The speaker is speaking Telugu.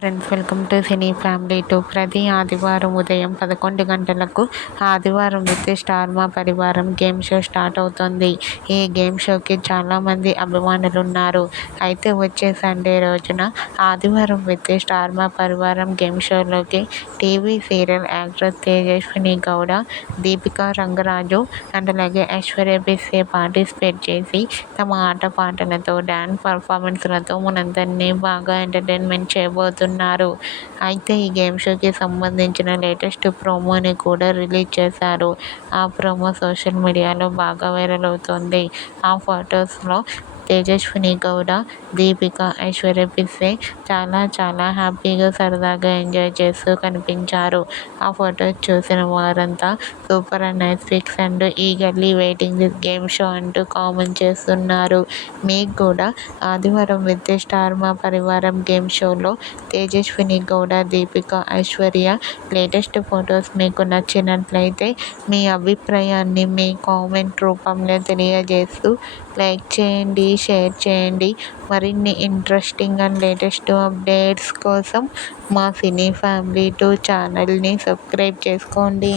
Friends, welcome to cine family two. ప్రతి ఆదివారం ఉదయం 11 గంటలకు ఆదివారం with Star Maa Parivaram game show start అవుతుంది. ఈ గేమ్ షోకి చాలామంది అభిమానులు ఉన్నారు. అయితే వచ్చే సండే రోజున ఆదివారం with Star Maa Parivaram game షోలోకి TV serial actress Tejaswini Gowda, Deepika Rangaraju and అలాగే ఐశ్వర్య బిస్సే పార్టిసిపేట్ చేసి తమ ఆటపాటలతో డ్యాన్స్ పర్ఫార్మెన్స్లతో మనందరినీ బాగా ఎంటర్టైన్మెంట్ చేయబోతున్నారు. అయితే ఈ గేమ్ షోకి సంబంధించిన లేటెస్ట్ ప్రోమోని కూడా రిలీజ్ చేశారు. ఆ ప్రోమో సోషల్ మీడియాలో బాగా వైరల్ అవుతోంది. ఆ ఫొటోస్లో తేజస్విని గౌడ, దీపిక, ఐశ్వర్య బిస్సే చాలా హ్యాపీగా సరదాగా ఎంజాయ్ చేస్తూ కనిపించారు. ఆ ఫొటోస్ చూసిన వారంతా super and nice pics and eagerly waiting this game show అంటూ కామెంట్ చేస్తున్నారు. మీకు కూడా ఆదివారం with Star Maa Parivaram game షోలో తేజస్విని గౌడ, దీపిక, ఐశ్వర్య లేటెస్ట్ ఫొటోస్ మీకు నచ్చినట్లయితే మీ అభిప్రాయాన్ని మీ కామెంట్ రూపంలో తెలియజేస్తూ లైక్ చేయండి, షేర్ చేయండి. మరిన్ని ఇంట్రెస్టింగ్ అండ్ లేటెస్ట్ అప్డేట్స్ కోసం మా సినీ ఫ్యామిలీ టూ ఛానల్ని సబ్స్క్రైబ్ చేసుకోండి.